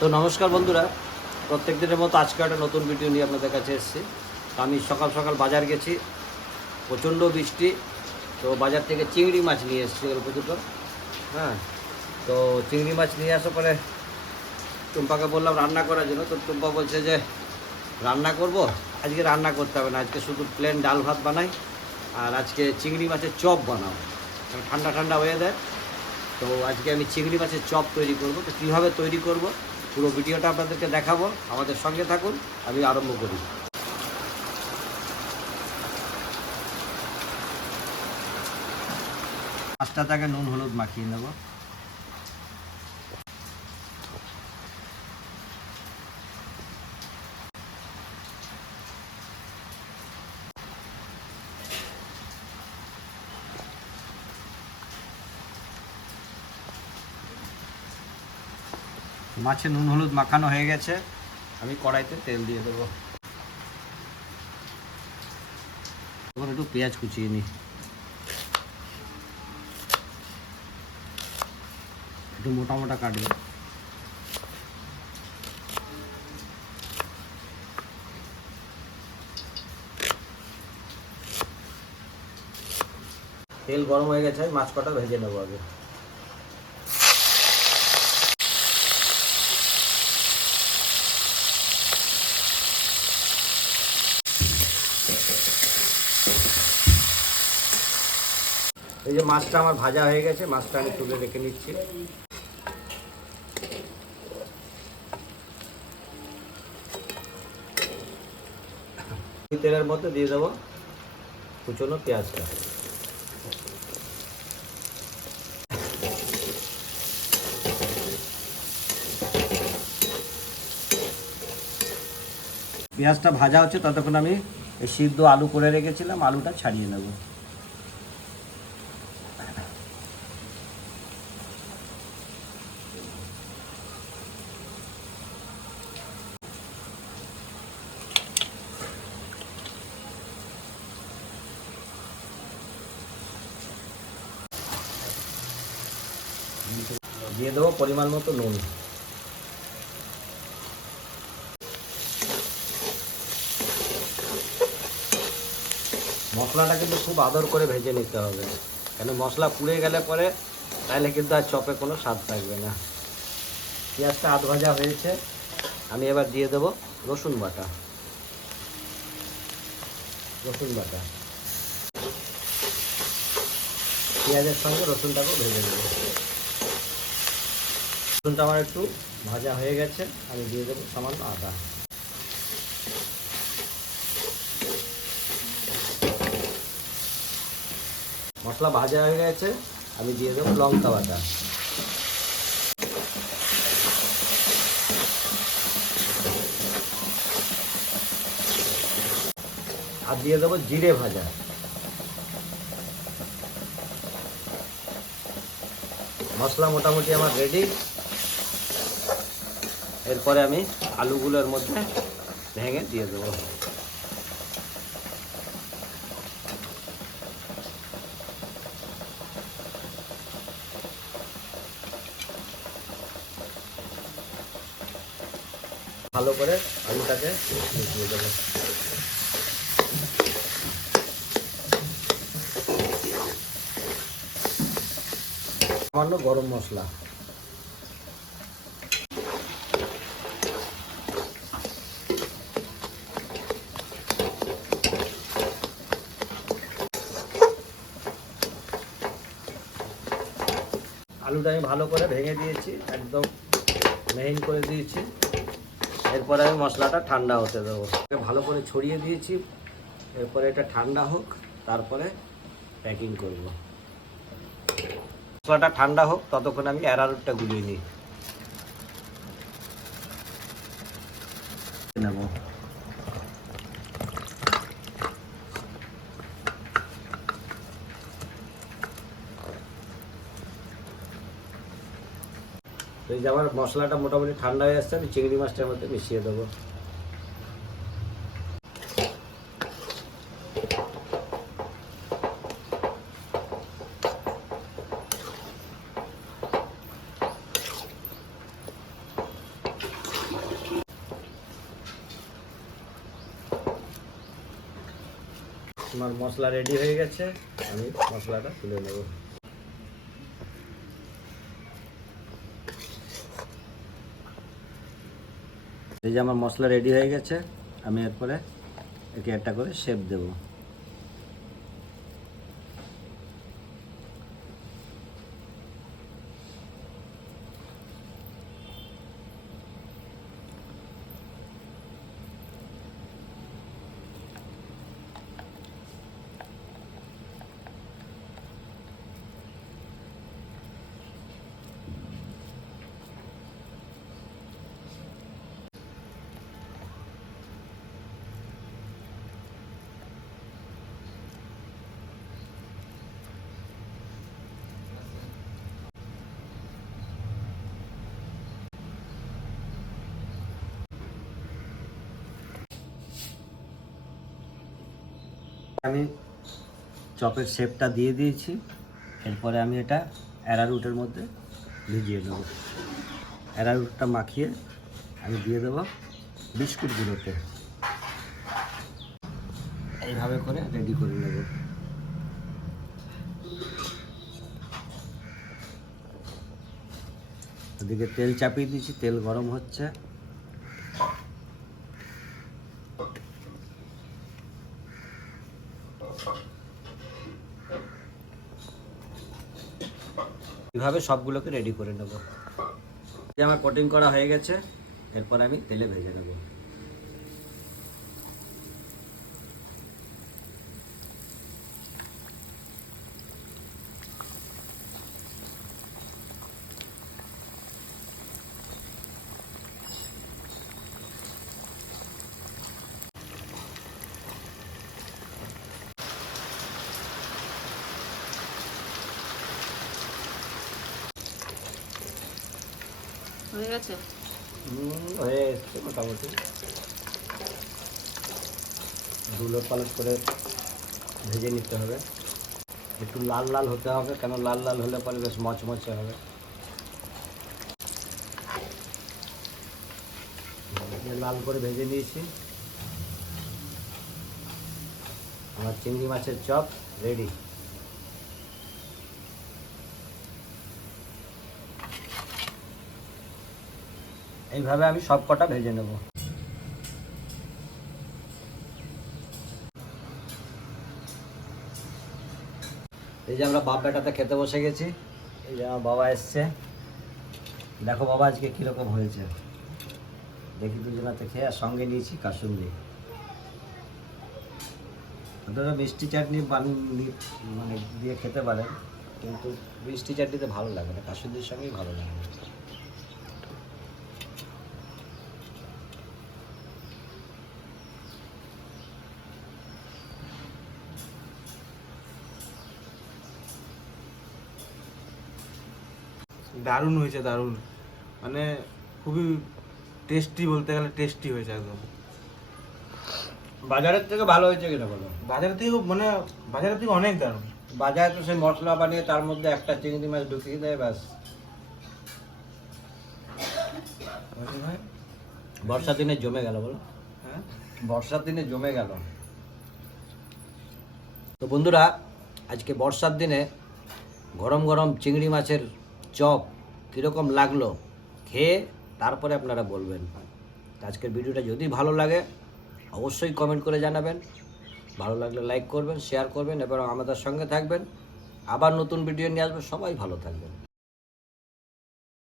তো নমস্কার বন্ধুরা, প্রত্যেক দিনের মতো আজকে একটা নতুন ভিডিও নিয়ে আপনাদের কাছে এসেছি। তো আমি সকাল সকাল বাজার গেছি, প্রচণ্ড বৃষ্টি। তো বাজার থেকে চিংড়ি মাছ নিয়ে এসেছি অল্প দুটো। হ্যাঁ, তো চিংড়ি মাছ নিয়ে আসার পরে টুম্পাকে বললাম রান্না করার জন্য। তো টুম্পা বলছে যে রান্না করব, আজকে রান্না করতে হবে না, আজকে শুধু প্লেন ডাল ভাত বানাই, আর আজকে চিংড়ি মাছের চপ বানাবো, কারণ ঠান্ডা ঠান্ডা হয়ে যায়। তো আজকে আমি চিংড়ি মাছের চপ তৈরি করব। তো কীভাবে তৈরি করব পুরো ভিডিওটা আপনাদেরকে দেখাবো, আমাদের সঙ্গে থাকুন। আমি আরম্ভ করি। মাছটাকে নুন হলুদ মাখিয়ে নেব। মাছে নুন হলুদ মাখানো হয়ে গেছে, আমি কড়াইতে তেল দিয়ে দেবো। এবার একটু পেঁয়াজ কুচিয়ে নিই, একটু মোটা মোটা কাটবে। তেল গরম হয়ে গেছে, মাছ কটা ভেজে নেবো আগে। এই যে মাছটা আমার ভাজা হয়ে গেছে, মাছটা আমি তুলে রেখে নিচ্ছি। তেলের মধ্যে দিয়ে দেবো কুচনো পেঁয়াজটা। পেঁয়াজটা ভাজা হচ্ছে, ততক্ষণ আমি এই সিদ্ধ আলু করে রেখেছিলাম, আলুটা ছাড়িয়ে নেব। দিয়ে দেবো পরিমাণ মতো নুন। মশলাটা কিন্তু খুব আদর করে ভেজে নিতে হবে, কেন মশলা পুড়ে গেলে পরে তাহলে কিন্তু আর চপে কোনো স্বাদ থাকবে না। পেঁয়াজটা আধ ভাজা হয়েছে, আমি এবার দিয়ে দেবো রসুন বাটা। রসুন বাটা পেঁয়াজের সঙ্গে রসুনটাকেও ভেজে দেবো। রসুনটা আমার একটু ভাজা হয়ে গেছে, আমি দিয়ে দেবো সামান্য আদা। মশলা ভাজা হয়ে গেছে, আমি দিয়ে দেবো লঙ্কা বাটা। আর দিয়ে দেবো জিরে ভাজা। মশলা মোটামুটি আমার রেডি। এরপরে আমি আলুগুলোর মধ্যে ভেঙে দিয়ে দেবো। ভালো করে আলুটাকে মিশিয়ে দেবো। সামান্য গরম মশলা। আলুটা আমি ভালো করে ভেঙে দিয়েছি, একদম মিহিন করে দিয়েছি। এরপরে আমি মশলাটা ঠান্ডা হতে দেবো। ভালো করে ছড়িয়ে দিয়েছি, এরপরে এটা ঠান্ডা হোক, তারপরে প্যাকিং করব। মশলাটা ঠান্ডা হোক, ততক্ষণ আমি অ্যারারুটটা গুলিয়ে নিই নেব। তো এই যে আমার মশলাটা মোটামুটি ঠান্ডা হয়ে আসছে, আমি চিংড়ি মাছটার মধ্যে মিশিয়ে দেবো। আমার মশলা রেডি হয়ে গেছে, আমি মশলাটা তুলে নেব। এই যে আমার মশলা রেডি হয়ে গেছে, আমি এরপরে একে একটা করে শেপ দেব। আমি চপের শেপটা দিয়ে দিয়েছি, এরপরে আমি এটা অ্যারারুটের মধ্যে ভিজিয়ে দেবো। অ্যারারুটটা মাখিয়ে আমি দিয়ে দেবো বিস্কুটগুলোতে। এইভাবে করে রেডি করে নেব। ওদিকে তেল চাপিয়ে দিয়েছি, তেল গরম হচ্ছে। এইভাবে সবগুলোকে রেডি করে নেব। আমার কোটিং করা হয়ে গেছে, এরপর আমি তেলে ভেজে নেব। হয়ে গেছে? হয়ে এসছে মোটামুটি। দুলো পালট করে ভেজে নিতে হবে, একটু লাল লাল হতে হবে, কেন লাল লাল হলে পরে বেশ মচমচে হবে। লাল করে ভেজে নিয়েছি, আমার চিংড়ি মাছের চপ রেডি। এইভাবে আমি সব কটা ভেজে নেব। এই যে আমরা বাপ বেটাতে খেতে বসে গেছি। এই যে আমার বাবা এসছে, দেখো বাবা আজকে কীরকম হয়েছে দেখি। দুজনাতে খেয়ে আর সঙ্গে নিয়েছি কাসুন্দি। আপনারা মিষ্টি চাটনি মানে দিয়ে খেতে পারেন, কিন্তু মিষ্টি চাটনিতে ভালো লাগে না, কাসুন্দির সঙ্গেই ভালো লাগে। দারুণ হয়েছে, দারুণ, মানে খুবই টেস্টি, বলতে গেলে টেস্টি হয়েছে একদম। বাজারের থেকে ভালো হয়েছে কিনা বলো? বাজারের থেকে মানে বাজারের থেকে অনেক দারুণ। বাজারে তো সেই মশলা বানিয়ে তার মধ্যে একটা চিংড়ি মাছ ঢুকিয়ে দেয়, ব্যাস। বর্ষার দিনে জমে গেল বলো। হ্যাঁ, বর্ষার দিনে জমে গেল। তো বন্ধুরা, আজকে বর্ষার দিনে গরম গরম চিংড়ি মাছের চপ কীরকম লাগলো খেয়ে তারপরে আপনারা বলবেন। আজকের ভিডিওটা যদি ভালো লাগে অবশ্যই কমেন্ট করে জানাবেন, ভালো লাগলে লাইক করবেন, শেয়ার করবেন এবং আমাদের সঙ্গে থাকবেন। আবার নতুন ভিডিও নিয়ে আসবেন। সবাই ভালো থাকবেন।